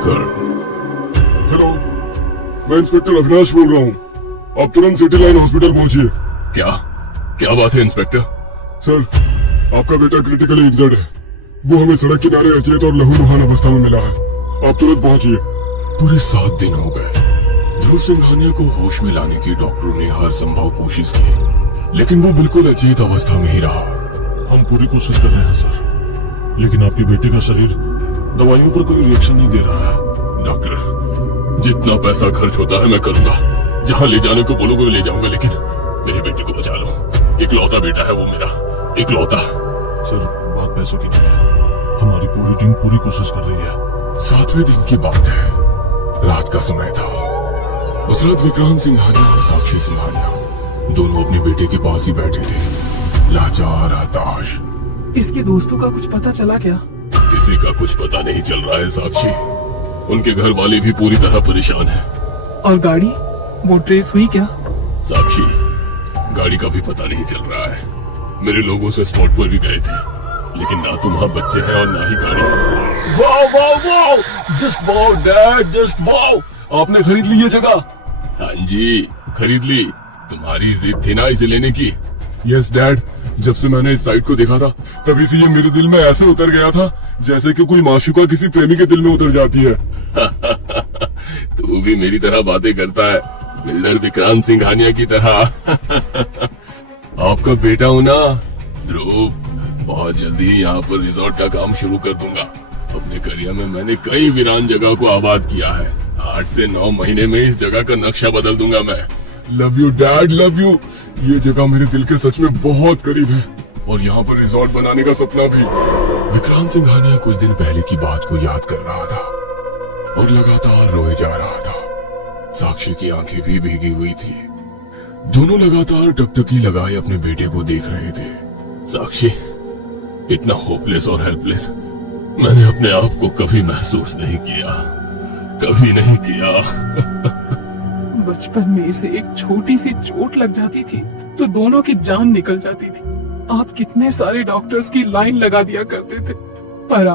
कर। हेलो, मैं इंस्पेक्टर अविनाश बोल रहा हूँ। आप तुरंत सिटी लाइन हॉस्पिटल पहुंचिए। क्या क्या बात है इंस्पेक्टर? सर, आपका बेटा क्रिटिकली इंजर्ड है। वो हमें सड़क किनारे अचेत और लहूलुहान अवस्था में मिला है। आप तुरंत पहुंचिए। पूरे 7 दिन हो गए। ध्रुव सिंघानिया को होश में लाने की डॉक्टरों ने हर संभव कोशिश की, लेकिन वो बिल्कुल अचेत अवस्था में ही रहा। हम पूरी कोशिश कर रहे हैं सर, लेकिन आपके बेटे का शरीर दवाइयों पर कोई रिएक्शन नहीं दे रहा है। डॉक्टर, जितना पैसा खर्च होता है मैं करूंगा। जहाँ ले जाने को बोलोगे ले जाऊंगा, लेकिन मेरे बेटे को बचा लो। इकलौता बेटा है वो मेरा, इकलौता। सर, बात पैसों की नहीं है। हमारी पूरी टीम पूरी कोशिश कर रही है। 7वें दिन की बात है। रात का समय था। उस रात विक्रांत सिंघानिया और साक्षी सिंघानिया दोनों अपने बेटे के पास ही बैठे थे, लाचार, हताश। इसके दोस्तों का कुछ पता चला क्या? किसी का कुछ पता नहीं चल रहा है साक्षी। उनके घर वाले भी पूरी तरह परेशान हैं। और गाड़ी, वो ट्रेस हुई क्या? साक्षी, गाड़ी का भी पता नहीं चल रहा है। मेरे लोगों से स्पॉट पर भी गए थे, लेकिन ना तो वहाँ बच्चे हैं और ना ही गाड़ी। वाह वाह वाह, just wow dad, just wow. आपने खरीद ली ये जगह? हाँ जी, खरीद ली। तुम्हारी जिद थी ना इसे लेने की। यस डैड, जब से मैंने इस साइट को देखा था तभी से ये मेरे दिल में ऐसे उतर गया था जैसे कि कोई माशूका किसी प्रेमी के दिल में उतर जाती है। तू भी मेरी तरह बातें करता है, बिल्डर विक्रांत सिंघानिया की तरह। आपका बेटा हूँ ना ध्रुव, बहुत जल्दी यहाँ पर रिजॉर्ट का काम शुरू कर दूंगा। अपने करियर में मैंने कई वीरान जगह को आबाद किया है। 8 से 9 महीने में इस जगह का नक्शा बदल दूंगा मैं। Love you dad, love you. ये जगह मेरे दिल के सच में बहुत करीब है, और यहाँ पर रिजॉर्ट बनाने का सपना भी। विक्रांत सिंघानिया कुछ दिन पहले की बात को याद कर रहा था और लगातार रोए जा रहा था। साक्षी की आंखें भी भीगी हुई थी। दोनों लगातार टकटकी लगाए अपने बेटे को देख रहे थे। साक्षी, इतना होपलेस और हेल्पलेस मैंने अपने आप को कभी महसूस नहीं किया, कभी नहीं किया। बचपन में इसे एक छोटी सी चोट लग जाती थी तो दोनों की जान निकल जाती थी। आप कितने सारे डॉक्टर्स की लाइन लगा दिया करते थे, पर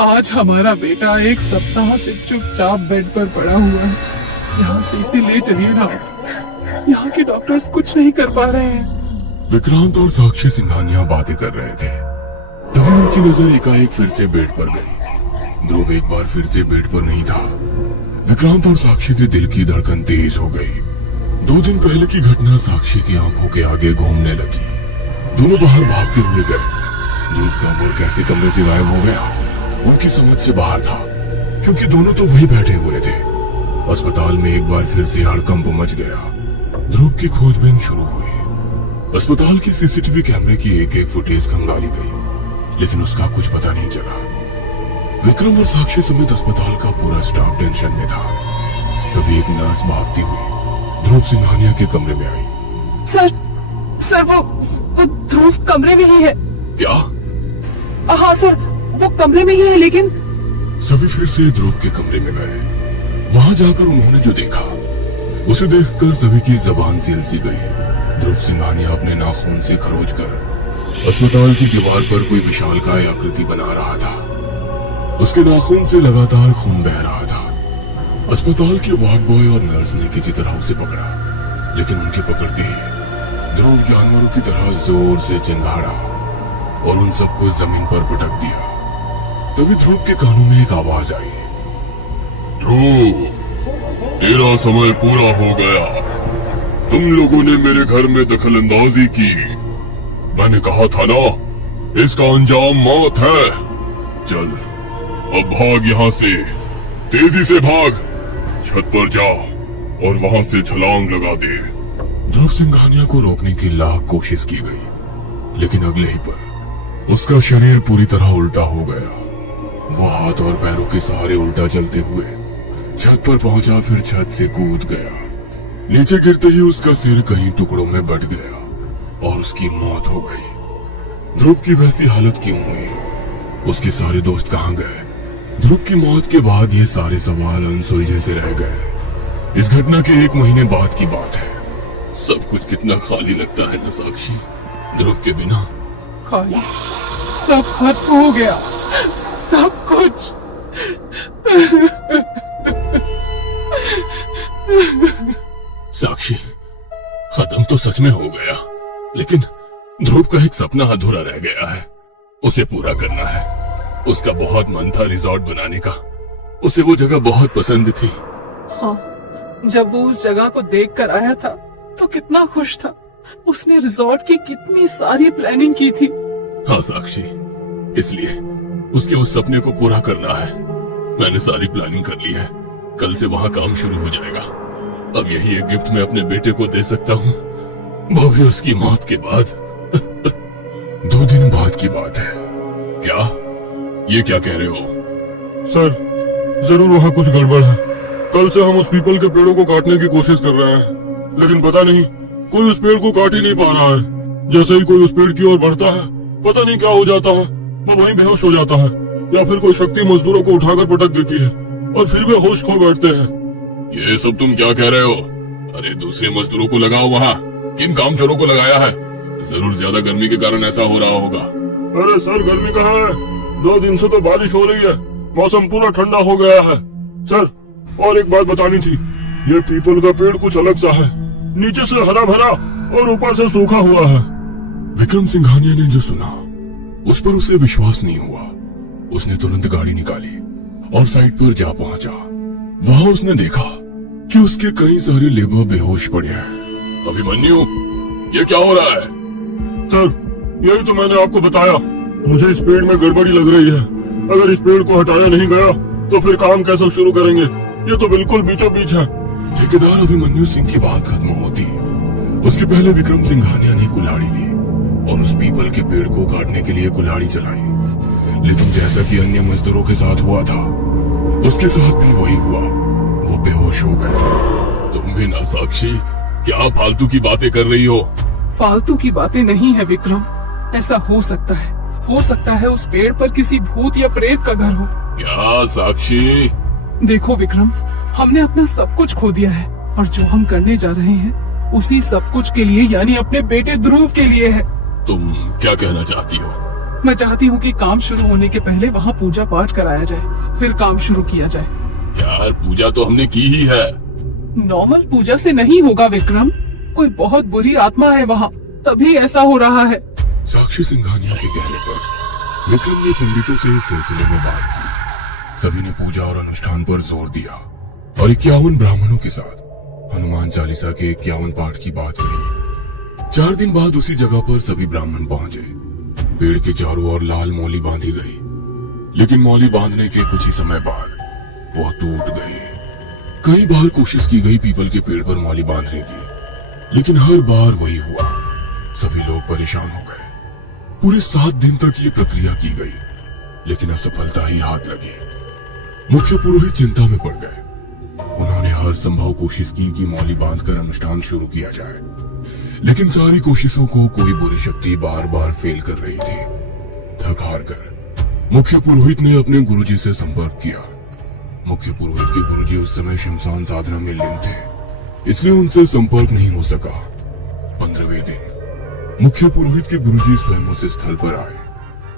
आज हमारा बेटा 1 सप्ताह से चुपचाप बेड पर पड़ा हुआ है। यहाँ से इसे ले चलिए ना, यहाँ के डॉक्टर्स कुछ नहीं कर पा रहे हैं। विक्रांत और साक्षी सिंघानिया बातें कर रहे थे, तभी उनकी नजर एकाएक फिर से बेड पर गई। ध्रुव एक बार फिर से बेड पर नहीं था। विक्रांत और साक्षी के दिल की धड़कन तेज हो गई। 2 दिन पहले की घटना साक्षी की आंखों के आगे घूमने लगी। दोनों बाहर भागते हुए गए। ध्रुव का वो कैसे कमरे से गायब हो गया, उनकी समझ से बाहर था, क्योंकि दोनों तो वहीं बैठे हुए थे। अस्पताल में एक बार फिर से हड़कंप मच गया। ध्रुव की खोजबीन शुरू हुई। अस्पताल के सीसीटीवी कैमरे की एक फुटेज खंगाली गई, लेकिन उसका कुछ पता नहीं चला। विक्रम और साक्षी समेत अस्पताल का पूरा स्टाफ टेंशन में था। तभी एक नर्स भागती हुई ध्रुव सिंघानिया के कमरे में आई। सर वो ध्रुव कमरे में ही है। क्या? हाँ सर, वो कमरे में ही है। लेकिन सभी फिर से ध्रुव के कमरे में गए। वहां जाकर उन्होंने जो देखा उसे देखकर सभी की जबान सिल सी गई। ध्रुव सिंघानिया अपने नाखून से खरोच कर अस्पताल की दीवार पर कोई विशालकाय आकृति बना रहा था। उसके नाखून से लगातार खून बह रहा था। अस्पताल के वार्ड बॉय और नर्स ने किसी तरह उसे पकड़ा, लेकिन उनके पकड़ते ही ध्रुव जानवरों की तरह जोर से चिंगाड़ा और उन सबको जमीन पर पटक दिया। तभी ध्रुव के कानों में एक आवाज आई। ध्रुव, तेरा समय पूरा हो गया। तुम लोगों ने मेरे घर में दखलंदाजी की। मैंने कहा था ना, इसका अंजाम मौत है। चल, अब भाग यहाँ से, तेजी से भाग। छत पर जा और वहाँ से छलांग लगा दे। ध्रुव सिंघानिया को रोकने की लाख कोशिश की गई, लेकिन अगले ही पर उसका शरीर पूरी तरह उल्टा हो गया। वो हाथ और पैरों के सहारे उल्टा चलते हुए छत पर पहुंचा, फिर छत से कूद गया। नीचे गिरते ही उसका सिर कई टुकड़ों में बट गया और उसकी मौत हो गई। ध्रुव की वैसी हालत क्यों हुई? उसके सारे दोस्त कहाँ गए? ध्रुव की मौत के बाद ये सारे सवाल अनसुलझे से रह गए। इस घटना के 1 महीने बाद की बात है। सब कुछ कितना खाली लगता है ना साक्षी, ध्रुव के बिना। खाली, सब खत्म हो गया, सब कुछ। साक्षी, खत्म तो सच में हो गया, लेकिन ध्रुव का एक सपना अधूरा रह गया है। उसे पूरा करना है। उसका बहुत मन था रिजॉर्ट बनाने का। उसे वो जगह बहुत पसंद थी। हाँ, जब वो उस जगह को देख कर आया था तो कितना खुश था। उसने रिजॉर्ट की कितनी सारी प्लानिंग की थी। हाँ साक्षी, इसलिए उसके उस सपने को पूरा करना है। मैंने सारी प्लानिंग कर ली है। कल से वहाँ काम शुरू हो जाएगा। अब यही एक गिफ्ट मैं अपने बेटे को दे सकता हूँ, वो भी उसकी मौत के बाद। 2 दिन बाद की बात है। क्या? ये क्या कह रहे हो? सर, जरूर वहाँ कुछ गड़बड़ है। कल से हम उस पीपल के पेड़ों को काटने की कोशिश कर रहे हैं, लेकिन पता नहीं कोई उस पेड़ को काट ही नहीं पा रहा है। जैसे ही कोई उस पेड़ की ओर बढ़ता है, पता नहीं क्या हो जाता है, वो वहीं बेहोश हो जाता है, या फिर कोई शक्ति मजदूरों को उठाकर पटक देती है और फिर वे होश खो बैठते हैं। ये सब तुम क्या कह रहे हो? अरे दूसरे मजदूरों को लगाओ वहाँ। किन कामचोरों को लगाया है? जरूर ज्यादा गर्मी के कारण ऐसा हो रहा होगा। अरे सर, गर्मी कहाँ है? 2 दिन से तो बारिश हो रही है, मौसम पूरा ठंडा हो गया है। सर, और एक बात बतानी थी। ये पीपल का पेड़ कुछ अलग सा है, नीचे से हरा भरा और ऊपर से सूखा हुआ है। विक्रम सिंघानिया ने जो सुना उस पर उसे विश्वास नहीं हुआ। उसने तुरंत गाड़ी निकाली और साइड पर जा पहुंचा। वहां उसने देखा कि उसके कई सारे लेबर बेहोश पड़े हैं। अभिमन्यु, ये क्या हो रहा है? सर, यही तो मैंने आपको बताया। मुझे इस पेड़ में गड़बड़ी लग रही है। अगर इस पेड़ को हटाया नहीं गया तो फिर काम कैसे शुरू करेंगे? ये तो बिल्कुल बीचों बीच है। ठेकेदार अभिमन्यु सिंह की बात खत्म होती उसके पहले विक्रम सिंघानिया ने कुल्हाड़ी ली और उस पीपल के पेड़ को काटने के लिए कुल्हाड़ी चलाई। लेकिन जैसा कि अन्य मजदूरों के साथ हुआ था, उसके साथ भी वही हुआ। वो बेहोश हो गए। तुम भी ना साक्षी, क्या फालतू की बातें कर रही हो? फालतू की बातें नहीं है विक्रम। ऐसा हो सकता है उस पेड़ पर किसी भूत या प्रेत का घर हो। क्या साक्षी? देखो विक्रम, हमने अपना सब कुछ खो दिया है और जो हम करने जा रहे हैं उसी सब कुछ के लिए, यानी अपने बेटे ध्रुव के लिए है। तुम क्या कहना चाहती हो? मैं चाहती हूँ कि काम शुरू होने के पहले वहाँ पूजा पाठ कराया जाए, फिर काम शुरू किया जाए। यार, पूजा तो हमने की ही है। नॉर्मल पूजा से नहीं होगा विक्रम। कोई बहुत बुरी आत्मा है वहाँ, तभी ऐसा हो रहा है। साक्षी सिंघानिया के कहने पर विक्रम ने पंडितों से इस सिलसिले में बात की। सभी ने पूजा और अनुष्ठान पर जोर दिया और 51 ब्राह्मणों के साथ हनुमान चालीसा के 51 पाठ की बात कही। 4 दिन बाद उसी जगह पर सभी ब्राह्मण पहुंचे। पेड़ के चारों ओर लाल मौली बांधी गई, लेकिन मौली बांधने के कुछ ही समय बाद वह टूट गई। कई बार कोशिश की गई पीपल के पेड़ पर मौली बांधने की, लेकिन हर बार वही हुआ। सभी लोग परेशान हो गए। पूरे 7 दिन तक ये प्रक्रिया की गई, लेकिन असफलता ही हाथ लगी। मुख्य पुरोहित चिंता में पड़ गए। उन्होंने हर संभव कोशिश की कि मौली बांधकर अनुष्ठान शुरू किया जाए, लेकिन सारी कोशिशों को कोई बुरी शक्ति बार बार फेल कर रही थी। थक हार कर मुख्य पुरोहित ने अपने गुरुजी से संपर्क किया। मुख्य पुरोहित के गुरुजी उस समय शमशान साधना में लीन थे, इसलिए उनसे संपर्क नहीं हो सका। 15वें दिन मुख्य पुरोहित के गुरुजी स्वयं उस स्थल पर आए।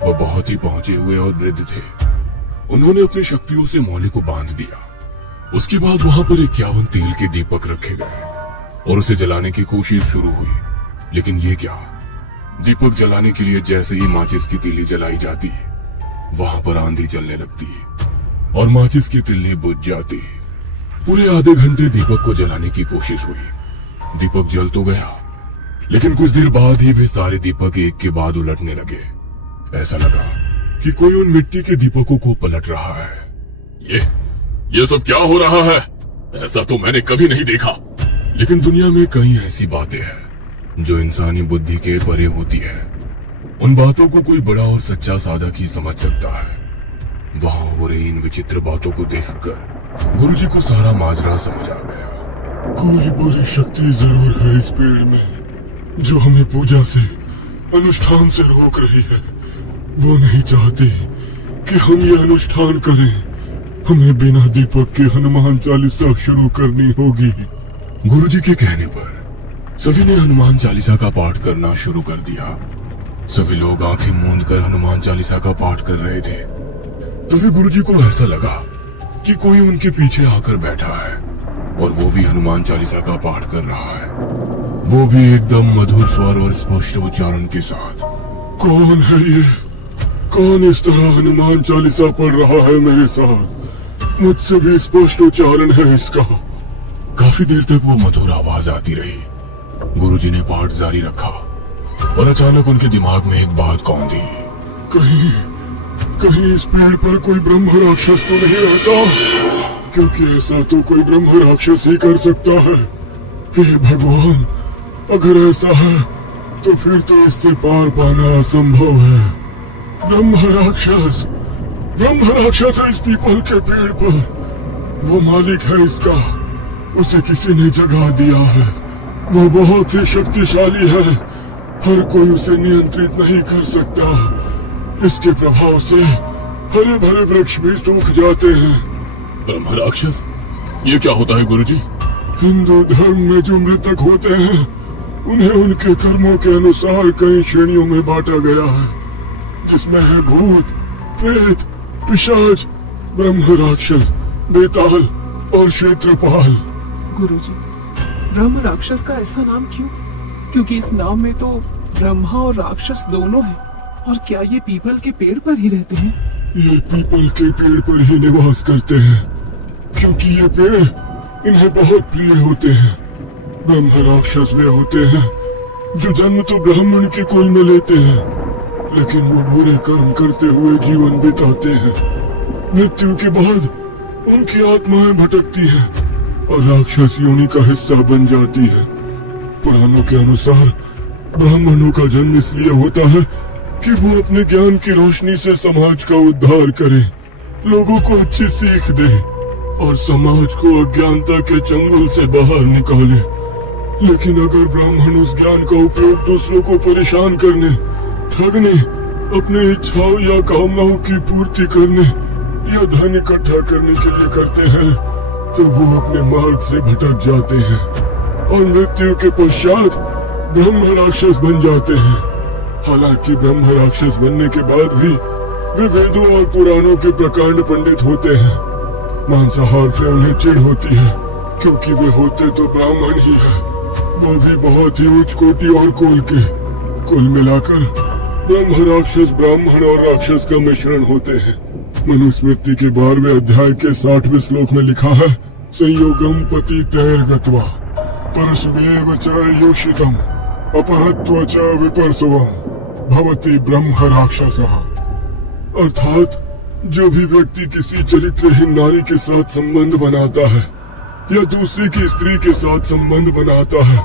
वह बहुत ही पहुंचे हुए और वृद्ध थे। उन्होंने अपनी शक्तियों से मौली को बांध दिया। उसके बाद वहां पर 51 तेल के दीपक रखे गए और उसे जलाने की कोशिश शुरू हुई। लेकिन ये क्या, दीपक जलाने के लिए जैसे ही माचिस की तीली जलाई जाती है, वहां पर आंधी चलने लगती है और माचिस की तिल्ली बुझ जाती है। पूरे आधे घंटे दीपक को जलाने की कोशिश हुई। दीपक जल तो गया, लेकिन कुछ देर बाद ही वे सारे दीपक एक के बाद उलटने लगे। ऐसा लगा कि कोई उन मिट्टी के दीपकों को पलट रहा है। ये सब क्या हो रहा है? ऐसा तो मैंने कभी नहीं देखा। लेकिन दुनिया में कई ऐसी बातें हैं जो इंसानी बुद्धि के परे होती है। उन बातों को कोई बड़ा और सच्चा साधक ही समझ सकता है। वहां हो रही इन विचित्र बातों को देखकर गुरुजी को सारा माजरा समझ आ गया। कोई बुरी शक्ति जरूर है इस पेड़ में, जो हमें पूजा से, अनुष्ठान से रोक रही है। वो नहीं चाहती कि हम ये अनुष्ठान करें। हमें बिना दीपक के हनुमान चालीसा शुरू करनी होगी। गुरुजी के कहने पर सभी ने हनुमान चालीसा का पाठ करना शुरू कर दिया। सभी लोग आंखें मूंद कर हनुमान चालीसा का पाठ कर रहे थे। तभी गुरुजी को ऐसा लगा कि कोई उनके पीछे आकर बैठा है। और वो भी हनुमान चालीसा का पाठ कर रहा है, वो भी एकदम मधुर स्वर और स्पष्ट उच्चारण के साथ। कौन है ये? कौन इस तरह हनुमान चालीसा पढ़ रहा है मेरे साथ? मुझसे भी स्पष्ट उच्चारण है इसका। काफी देर तक वो मधुर आवाज आती रही। गुरुजी ने पाठ जारी रखा और अचानक उनके दिमाग में एक बात कौंधी। कहीं कहीं इस पेड़ पर कोई ब्रह्म राक्षस तो नहीं रहता? क्योंकि ऐसा तो कोई ब्रह्म राक्षस ही कर सकता है। हे भगवान, अगर ऐसा है तो फिर तो इससे पार पाना असंभव है। ब्रह्म राक्षस है इस पीपल के पेड़ पर। वो मालिक है इसका, उसे किसी ने जगा दिया है। वो बहुत ही शक्तिशाली है, हर कोई उसे नियंत्रित नहीं कर सकता। इसके प्रभाव से हरे भरे वृक्ष भी सूख जाते हैं। ब्रह्म राक्षस, ये क्या होता है गुरुजी? हिंदू धर्म में जो मृतक होते हैं उन्हें उनके कर्मों के अनुसार कई श्रेणियों में बांटा गया है, जिसमें है भूत, प्रेत, पिशाच, ब्रह्म राक्षस, बेताल और क्षेत्रपाल। गुरुजी, ब्रह्म राक्षस का ऐसा नाम क्यों? क्योंकि इस नाम में तो ब्रह्मा और राक्षस दोनों हैं। और क्या ये पीपल के पेड़ पर ही रहते हैं? ये पीपल के पेड़ पर ही निवास करते हैं, क्योंकि ये पेड़ इन्हें बहुत प्रिय होते हैं। ब्रह्म राक्षस वे होते हैं जो जन्म तो ब्राह्मण के कुल में लेते हैं, लेकिन वो बुरे कर्म करते हुए जीवन बिताते हैं। मृत्यु के बाद उनकी आत्माएं भटकती हैं और राक्षस योनि का हिस्सा बन जाती है। पुराणों के अनुसार ब्राह्मणों का जन्म इसलिए होता है कि वो अपने ज्ञान की रोशनी से समाज का उद्धार करें, लोगों को अच्छी सीख दे और समाज को अज्ञानता के चंगुल से बाहर निकाले। लेकिन अगर ब्राह्मण उस ज्ञान का उपयोग दूसरों को परेशान करने, ठगने, अपने इच्छाओं या कामनाओं की पूर्ति करने या धन इकट्ठा करने के लिए करते हैं, तो वो अपने मार्ग से भटक जाते हैं और मृत्यु के पश्चात ब्रह्म राक्षस बन जाते हैं। हालांकि ब्रह्म राक्षस बनने के बाद भी वे वेदों और पुराणों के प्रकांड पंडित होते हैं। मांसाहार से उन्हें चिढ़ होती है, क्योंकि वे होते तो ब्राह्मण ही है, वो भी बहुत ही उच्च कोटि और कुल के। कुल मिलाकर ब्रह्म राक्षस ब्राह्मण और राक्षस का मिश्रण होते हैं। मनुस्मृति के 12वें अध्याय के 60वें श्लोक में लिखा है, संयोगम पति तैर गत्वा परस्वेव च योषितम अपहत्व च विपर्सवम भवति ब्रह्म राक्षसः। अर्थात जो भी व्यक्ति किसी चरित्रहीन नारी के साथ संबंध बनाता है या दूसरे की स्त्री के साथ संबंध बनाता है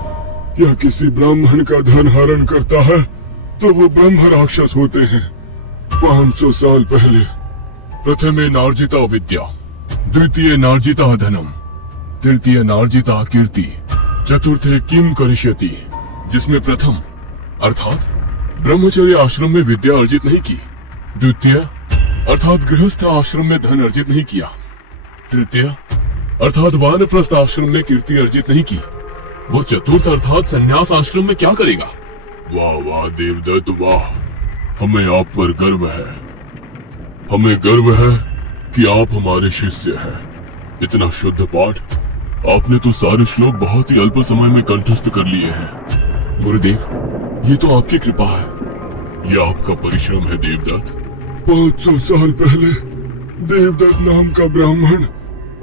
या किसी ब्राह्मण का धन हरण करता है, तो वो ब्रह्म राक्षस होते हैं। 500 साल पहले प्रथमे नार्जिता विद्या, द्वितीय नार्जिता धनम, तृतीय नार्जिता कीर्ति, चतुर्थे किम करिष्यति, जिसमें प्रथम अर्थात ब्रह्मचर्य आश्रम में विद्या अर्जित नहीं की, द्वितीय अर्थात गृहस्थ आश्रम में धन अर्जित नहीं किया, तृतीय अर्थात वानप्रस्थ आश्रम में कीर्ति अर्जित नहीं की, वो चतुर्थ अर्थात संन्यास आश्रम में क्या करेगा? वाह वाह देवदत्त वाह, हमें आप पर गर्व है। हमें गर्व है कि आप हमारे शिष्य हैं। इतना शुद्ध पाठ, आपने तो सारे श्लोक बहुत ही अल्प समय में कंठस्थ कर लिए हैं। गुरुदेव, ये तो आपकी कृपा है। ये आपका परिश्रम है देवदत्त। 500 साल पहले देवदत्त नाम का ब्राह्मण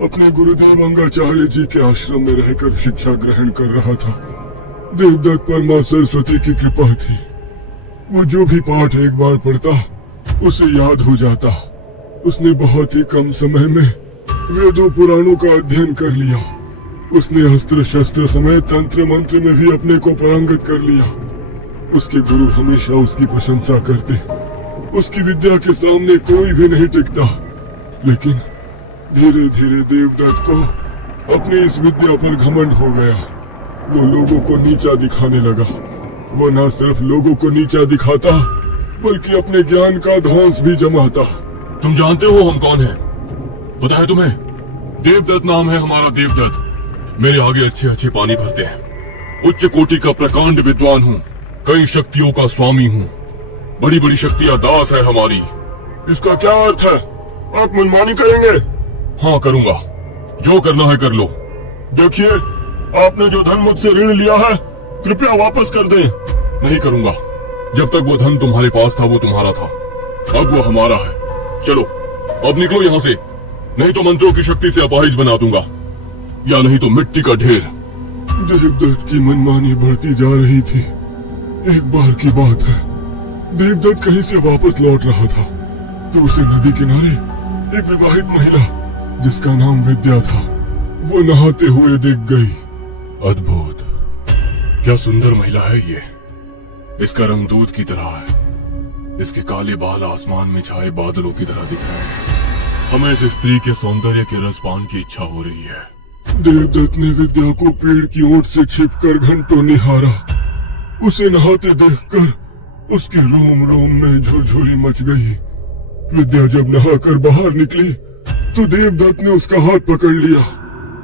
अपने गुरुदेव अंगाचार्य जी के आश्रम में रहकर शिक्षा ग्रहण कर रहा था। देवदत्त पर मां सरस्वती की कृपा थी। वो जो भी पाठ एक बार पढ़ता उसे याद हो जाता। उसने बहुत ही कम समय में वेदों पुराणों का अध्ययन कर लिया। उसने अस्त्र शस्त्र समेत तंत्र मंत्र में भी अपने को पारंगत कर लिया। उसके गुरु हमेशा उसकी प्रशंसा करते। उसकी विद्या के सामने कोई भी नहीं टिकता। लेकिन धीरे धीरे देवदत्त को अपनी इस विद्या पर घमंड हो गया। वो लोगों को नीचा दिखाने लगा। वो न सिर्फ लोगों को नीचा दिखाता, बल्कि अपने ज्ञान का ध्वंस भी जमाता। तुम जानते हो हम कौन हैं? पता है तुम्हें? देवदत्त नाम है हमारा, देवदत्त। मेरे आगे अच्छे अच्छे पानी भरते हैं। उच्च कोटि का प्रकांड विद्वान हूँ, कई शक्तियों का स्वामी हूँ। बड़ी बड़ी शक्तियाँ दास है हमारी। इसका क्या अर्थ है? आप मनमानी करेंगे? हाँ करूंगा, जो करना है कर लो। देखिए, आपने जो धन मुझसे ऋण लिया है, कृपया वापस कर दें। नहीं करूंगा। जब तक वो धन तुम्हारे पास था वो तुम्हारा था, अब वो हमारा है। चलो अब निकलो यहाँ से, नहीं तो मंत्रों की शक्ति से अपाहिज बना दूंगा, या नहीं तो मिट्टी का ढेर। देवदत्त की मनमानी बढ़ती जा रही थी। एक बार की बात है, देवदत्त कहीं से वापस लौट रहा था तो उसे नदी किनारे एक विवाहित महिला जिसका नाम विद्या था, वो नहाते हुए दिख गई। अद्भुत, क्या सुंदर महिला है ये। इसका रंग दूध की तरह है, इसके काले बाल आसमान में छाए बादलों की तरह दिख रहे हैं। हमें इस स्त्री के सौंदर्य के रसपान की इच्छा हो रही है। देवदत्त ने विद्या को पेड़ की ओट से छिपकर घंटों निहारा। उसे नहाते देखकर उसके रोम रोम में झुरझुरी मच गई। विद्या जब नहाकर बाहर निकली तो देवदत्त ने उसका हाथ पकड़ लिया।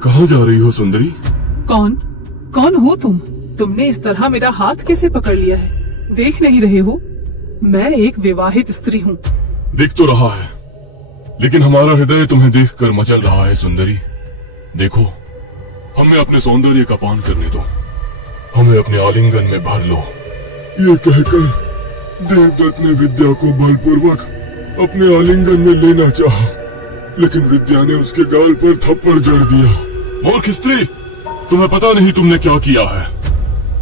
कहाँ जा रही हो सुंदरी? कौन हो तुम? तुमने इस तरह मेरा हाथ कैसे पकड़ लिया है? देख नहीं रहे हो मैं एक विवाहित स्त्री हूँ। दिख तो रहा है, लेकिन हमारा हृदय तुम्हें देखकर मचल रहा है सुंदरी। देखो, हमें अपने सौंदर्य का पान करने दो, हमें अपने आलिंगन में भर लो। ये कहकर देवदत्त ने विद्या को बलपूर्वक अपने आलिंगन में लेना चाहा, लेकिन विद्या ने उसके गाल पर थप्पड़ जड़ दिया। मूर्ख स्त्री, तुम्हें पता नहीं तुमने क्या किया है।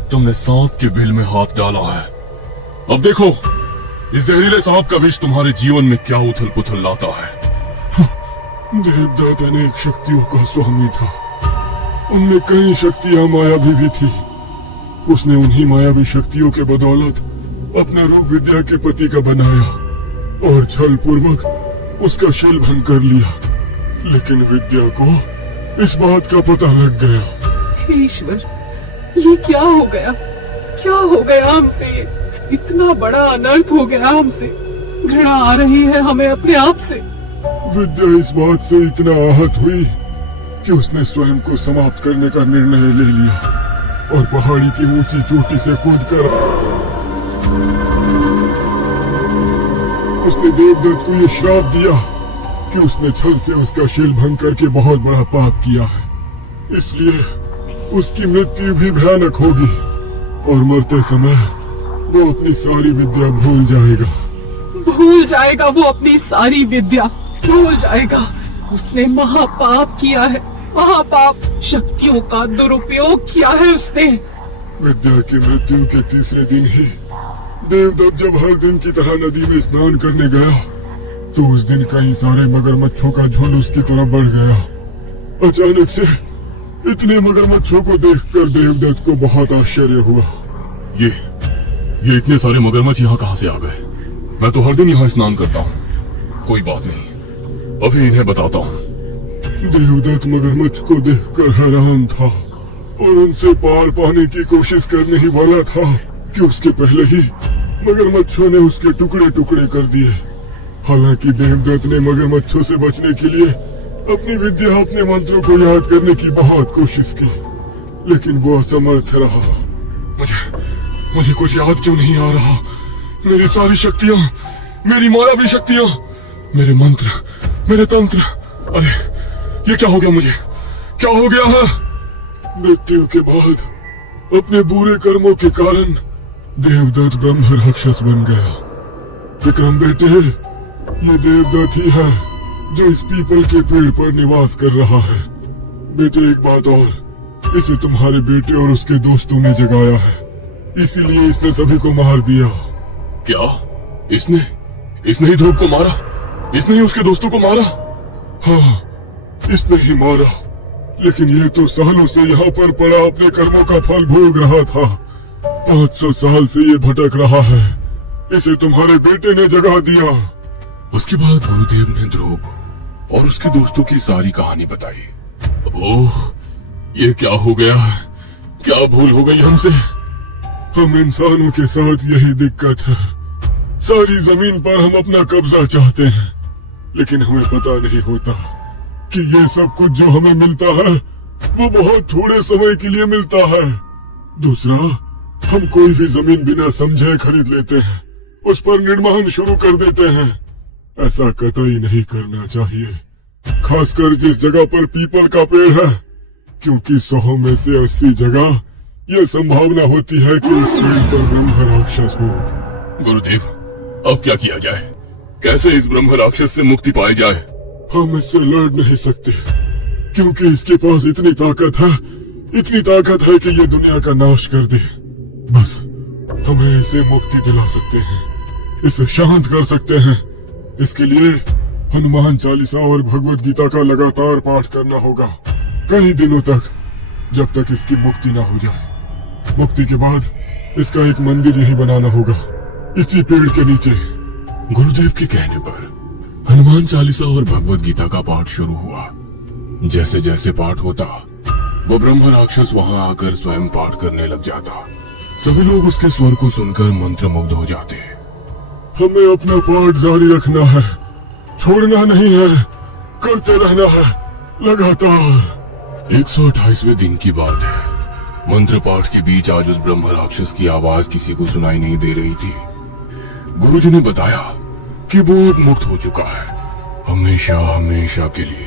तुमने सांप के बिल में हाथ डाला है। अब देखो, इस जहरीले सांप का विष तुम्हारे जीवन में क्या उथल पुथल लाता है। देवदत्त अनेक शक्तियों का स्वामी था। उनमें कई शक्तियां मायावी भी थी। उसने उन्हीं मायावी शक्तियों के बदौलत अपना रूप विद्या के पति का बनाया और छल पूर्वक उसका शील भंग कर लिया। लेकिन विद्या को इस बात का पता लग गया। हे ईश्वर, ये क्या हो गया? क्या हो गया हमसे? इतना बड़ा अनर्थ हो गया हमसे। घृणा आ रही है हमें अपने आप से। विद्या इस बात से इतना आहत हुई कि उसने स्वयं को समाप्त करने का निर्णय ले लिया और पहाड़ी की ऊंची चोटी से कूदकर उसने देवदत्त को यह श्राप दिया कि उसने छल से उसका शील भंग करके बहुत बड़ा पाप किया है, इसलिए उसकी मृत्यु भी भयानक होगी और मरते समय वो अपनी सारी विद्या भूल जाएगा। भूल जाएगा वो अपनी सारी विद्या, भूल जाएगा। उसने महापाप किया है, महापाप। शक्तियों का दुरुपयोग किया है उसने। विद्या की मृत्यु के तीसरे दिन ही देवदत्त जब हर दिन की तरह नदी में स्नान करने गया तो उस दिन कई सारे मगरमच्छों का झुंड उसकी तरफ बढ़ गया। अचानक से इतने मगरमच्छों को देखकर देवदत्त को बहुत आश्चर्य हुआ। ये इतने सारे मगरमच्छ यहाँ कहाँ से आ गए? मैं तो हर दिन यहाँ स्नान करता हूँ। कोई बात नहीं, अभी इन्हें बताता हूँ। देवदत्त मगरमच्छ को देखकर हैरान था और उनसे पार पाने की कोशिश करने ही वाला था कि उसके पहले ही मगरमच्छों ने उसके टुकड़े टुकड़े कर दिए। हालांकि देवदत्त ने मगरमच्छों से बचने के लिए अपनी विद्या, अपने मंत्रों को याद करने की बहुत कोशिश की, लेकिन वो असमर्थ रहा। मुझे कुछ याद क्यों नहीं आ रहा? मेरी सारी शक्तियाँ, मेरी मायावी शक्तियाँ, मेरे मंत्र, मेरे तंत्र, अरे ये क्या हो गया? मुझे क्या हो गया है? मृत्यु के बाद अपने बुरे कर्मों के कारण देवदत्त ब्रह्म राक्षस बन गया। विक्रम बेटे, ये देवदत्त ही है जो इस पीपल के पेड़ पर निवास कर रहा है। बेटे एक बात और, इसे तुम्हारे बेटे और उसके दोस्तों ने जगाया है, इसीलिए इसने सभी को मार दिया। क्या? इसने ही ध्रुव को मारा? इसने ही उसके दोस्तों को मारा? हाँ, इसने ही मारा, लेकिन ये तो सालों से यहाँ पर पड़ा अपने कर्मों का फल भोग रहा था। 500 साल से ये भटक रहा है, इसे तुम्हारे बेटे ने जगा दिया। उसके बाद गुरुदेव ने ध्रुव और उसके दोस्तों की सारी कहानी बताई। ओह, ये क्या हो गया? क्या भूल हो गई हमसे? हम इंसानों के साथ यही दिक्कत है। सारी जमीन पर हम अपना कब्जा चाहते हैं, लेकिन हमें पता नहीं होता कि ये सब कुछ जो हमें मिलता है वो बहुत थोड़े समय के लिए मिलता है। दूसरा, हम कोई भी जमीन बिना समझे खरीद लेते हैं, उस पर निर्माण शुरू कर देते हैं। ऐसा कतई नहीं करना चाहिए, खासकर जिस जगह पर पीपल का पेड़ है। क्योंकि 100 में से 80 जगह यह संभावना होती है कि उस पेड़ पर ब्रह्म राक्षस हो। गुरुदेव, अब क्या किया जाए? कैसे इस ब्रह्म राक्षस से मुक्ति पाई जाए? हम इससे लड़ नहीं सकते, क्योंकि इसके पास इतनी ताकत है कि ये दुनिया का नाश कर दे। बस हमें इसे मुक्ति दिला सकते हैं, इसे शांत कर सकते हैं। इसके लिए हनुमान चालीसा और भगवत गीता का लगातार पाठ करना होगा कई दिनों तक, जब तक इसकी मुक्ति ना हो जाए। मुक्ति के बाद इसका एक मंदिर यही बनाना होगा, इसी पेड़ के नीचे। गुरुदेव के कहने पर हनुमान चालीसा और भगवत गीता का पाठ शुरू हुआ। जैसे जैसे पाठ होता, वो ब्रह्म राक्षस वहां आकर स्वयं पाठ करने लग जाता। सभी लोग उसके स्वर को सुनकर मंत्रमुग्ध हो जाते। हमें अपना पाठ जारी रखना है, छोड़ना नहीं है, करते रहना है लगातार। 128वें दिन की बात है। मंत्र पाठ के बीच आज उस ब्रह्म राक्षस की आवाज किसी को सुनाई नहीं दे रही थी। गुरुजी ने बताया कि वो अब मुक्त हो चुका है, हमेशा हमेशा के लिए।